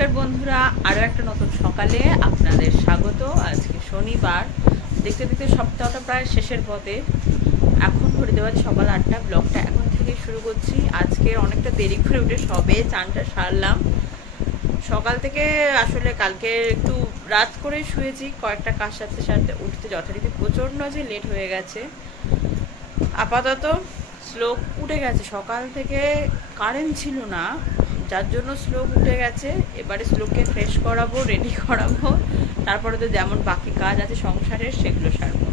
নমস্কার বন্ধুরা আরও একটা নতুন সকালে আপনাদের স্বাগত। আজকে শনিবার, দেখতে দেখতে সপ্তাহটা প্রায় শেষের পথে। এখন ঘড়ি দেওয়ার সকাল আটটা, ব্লগটা এখন থেকে শুরু করছি। আজকে অনেকটা দেরি করে উঠে সবে চানটা সারলাম। সকাল থেকে আসলে কালকে একটু রাত করে শুয়েছি, কয়েকটা কাজ সারতে সারতে উঠতে যথারীতি প্রচণ্ড যে লেট হয়ে গেছে। আপাতত স্লোক উঠে গেছে। সকাল থেকে কারেন্ট ছিল না। যার জন্য স্লোক উঠে গেছে, এবারে স্লোককে ফ্রেশ করাবো রেডি করাবো, তারপরে তো যেমন বাকি কাজ আছে সংসারের, সেগুলো সারবো।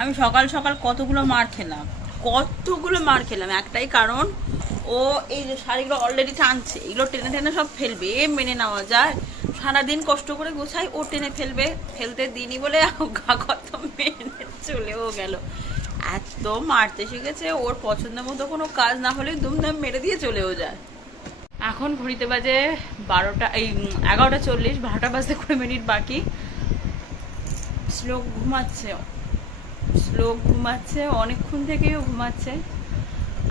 আমি সকাল সকাল কতগুলো মার খেলাম? কতগুলো মার খেলাম? একটাই কারণ, ও এই যে শাড়িগুলো অলরেডি টানছে, এগুলো টেনে টেনে সব ফেলবে, মেনে নেওয়া যায়। সারাদিন কষ্ট করে গোছাই, ও টেনে ফেলবে, ফেলতে দিনই বলে কত মেনে চলেও গেল। এত মারতে শিখেছে, ওর পছন্দ মতো কোনো কাজ না হলে দুমদাম মেরে দিয়ে চলেও যায়। এখন ঘড়িতে বাজে বারোটা, এই এগারোটা চল্লিশ, বারোটা বাজতে কুড়ি মিনিট বাকি। শ্লোক ঘুমাচ্ছে শ্লোক ঘুমাচ্ছে, অনেকক্ষণ থেকেও ঘুমাচ্ছে।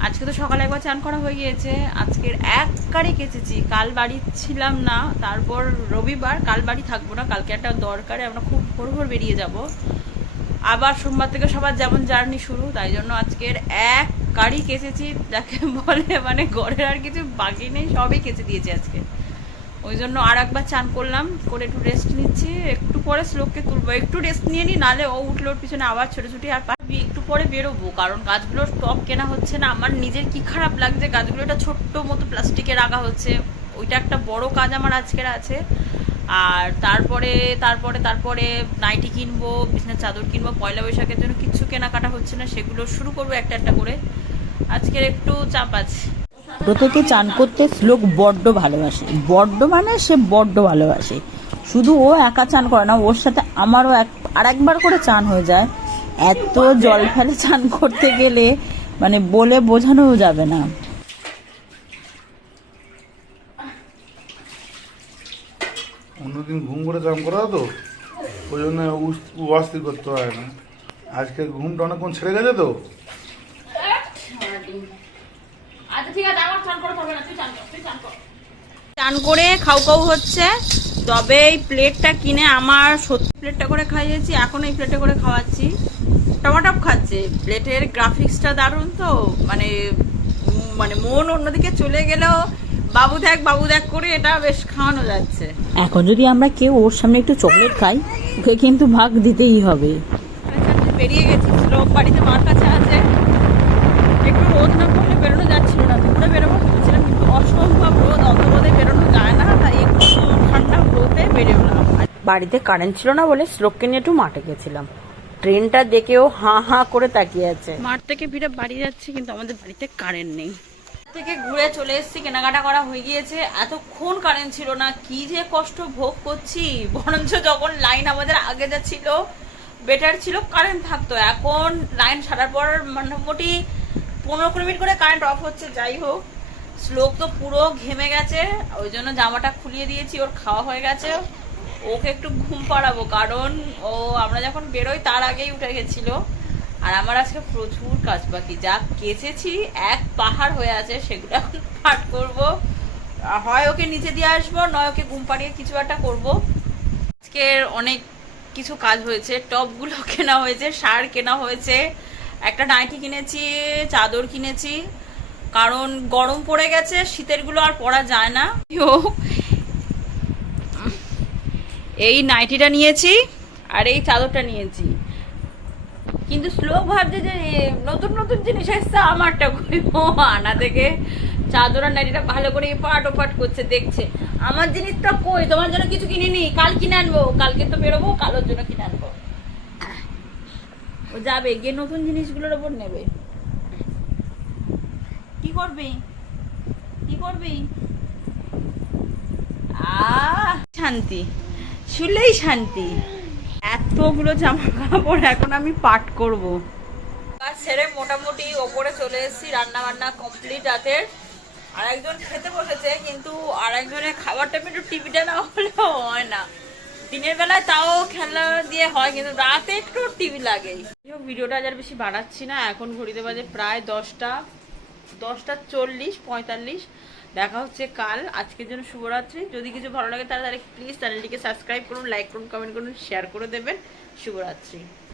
আজকে তো সকালে একবার চান করা হয়ে গিয়েছে। আজকের এক কারে কেচেছি কাল বাড়ি ছিলাম না, তারপর রবিবার কাল বাড়ি থাকব না, কালকে একটা দরকারে আমরা খুব ভোর ভোর বেরিয়ে যাব। আবার সোমবার থেকে সবার যেমন জার্নি শুরু, তাই জন্য আজকের এক কারি কেচেছি যাকে বলে মানে ঘরের আর কিছু বাকি নেই, সবই কেচে দিয়েছে আজকে। ওই জন্য আর একবার চান করলাম, করে একটু রেস্ট নিচ্ছি। একটু পরে শ্লোককে তুলবো। একটু রেস্ট নিয়ে নিই নালে ও উঠল ওর পিছনে আবার ছোটো ছুটি আর পারবি একটু পরে বেরোবো, কারণ গাছগুলোর টপ কেনা হচ্ছে না। আমার নিজের কি খারাপ লাগছে গাছগুলো একটা ছোট্ট মতো প্লাস্টিকে রাখা হচ্ছে। ওইটা একটা বড় কাজ আমার আজকের আছে। আর তারপরে তারপরে তারপরে নাইটি কিনবো, বিছানার চাদর কিনবো, পয়লা বৈশাখের জন্য কিছু কেনাকাটা হচ্ছে না, সেগুলো শুরু করব একটা একটা করে। আজকের একটু চাপ আছে। ছোটো থেকে চান করতে শ্লোক বড্ড ভালোবাসে। বড্ড মানে সে বড্ড ভালোবাসে। শুধু ও একা চান করে না ওর সাথে আমারও এক আর একবার করে চান হয়ে যায়। এত জল ফেলে চান করতে গেলে মানে বলে বোঝানোও যাবে না। অন্যদিন ঘুম করে চান করা তো ওই জন্য অস্থির করতে হয় না। আজকে ঘুমটা অনেকক্ষণ ছেড়ে গেছে তো আচ্ছা ঠিক আছে আমার চান তুই চান কর খাও খাও হচ্ছে তবে এই প্লেটটা কিনে আমার সত্যি প্লেটটা করে খাইয়েছি এখন এই প্লেটে করে খাওয়াচ্ছি। টমাটপ খাচ্ছে প্লেটের গ্রাফিক্সটা দারুণ তো মানে মানে মন অন্যদিকে চলে গেলেও বাবু দেখ বাবু দেখ করে এটা বেশ খাওয়ানো যাচ্ছে। এখন যদি আমরা কেউ ওর সামনে একটু চকলেট খাই ওকে কিন্তু ভাগ দিতেই হবে। বেরিয়ে গেছি লোক বাড়িতে মার কাছে আছে। একটু রোদ না পড়লে বেরোনো যাচ্ছিল না। দুপুরে বেরোবো ভেবেছিলাম কিন্তু অসম্ভব রোদ অত রোদে বেরোনো যায় না তাই একটু ঠান্ডা রোদে বেরোলাম বাড়িতে কারেন্ট ছিল না বলে শ্লোককে নিয়ে একটু মাঠে গেছিলাম। ট্রেনটা দেখেও হাঁ হাঁ করে তাকিয়ে আছে। মাঠ থেকে ফিরে বাড়ি যাচ্ছে কিন্তু আমাদের বাড়িতে কারেন্ট নেই। থেকে ঘুরে চলে এসেছি কেনাকাটা করা হয়ে গিয়েছে। এতক্ষণ কারেন্ট ছিল না কি যে কষ্ট ভোগ করছি। বরঞ্চ যখন লাইন আমাদের আগে যা ছিল বেটার ছিল কারেন্ট থাকতো। এখন লাইন সারার পর মোটামুটি পনেরো কুড়ি মিনিট করে কারেন্ট অফ হচ্ছে, যাই হোক। শ্লোক তো পুরো ঘেমে গেছে, ওই জন্য জামাটা খুলিয়ে দিয়েছি, ওর খাওয়া হয়ে গেছে। ওকে একটু ঘুম পাড়াবো, কারণ ও, আমরা যখন বেরোই তার আগেই উঠে গেছিল। আর আমার আজকে প্রচুর কাজ বাকি, যা কেচেছি, এক পাহাড় হয়ে আছে, সেগুলো এখন পাঠ করব। হয় ওকে নিচে দিয়ে আসব, নয় ওকে ঘুম পাড়িয়ে কিছু একটা করব। আজকের অনেক কিছু কাজ হয়েছে, টপগুলো কেনা হয়েছে, সার কেনা হয়েছে। একটা নাইটি কিনেছি, চাদর কিনেছি, কারণ গরম পড়ে গেছে, শীতেরগুলো আর পরা যায় না। এই নাইটিটা নিয়েছি আর এই চাদরটা নিয়েছি। কিন্তু শ্লোক ভাবছে যে নতুন নতুন জিনিস এসছে আমারটা ও আনা থেকে চাদর আর নাইটিটা ভালো করে এপাট ওপাট করছে, দেখছে। আমার জিনিসটা কই? তোমার জন্য কিছু কিনিনি, কাল কিনে আনব। কালকে তো বেরোবো, কালোর জন্য কিনে আনব। ও যাবে গিয়ে নতুন জিনিসগুলোর ওপর নেবে। কি করবি? কি করবি? শান্তি শুলেই শান্তি। এতগুলো জামা কাপড় এখন আমি পাট করব। কাজ সেরে মোটামুটি ওপরে চলে এসেছি রান্না বান্না কমপ্লিট রাতের আর একজন খেতে বসেছে কিন্তু আর একজনের খাবারটা একটু টিভিটা না না দিনের বেলায় তাও খেলা দিয়ে হয়, কিন্তু রাতে একটু টিভি লাগে। ভিডিওটা আর বেশি বাড়াচ্ছি না। এখন ঘড়িতে বাজে প্রায় দশটা দশটা চল্লিশ, পঁয়তাল্লিশ। দেখা হচ্ছে কাল। আজকের জন্য শুভরাত্রি। যদি কিছু ভালো লাগে তাহলে তাহলে প্লিজ চ্যানেলটিকে সাবস্ক্রাইব করুন লাইক করুন কমেন্ট করুন শেয়ার করে দেবেন। শুভরাত্রি।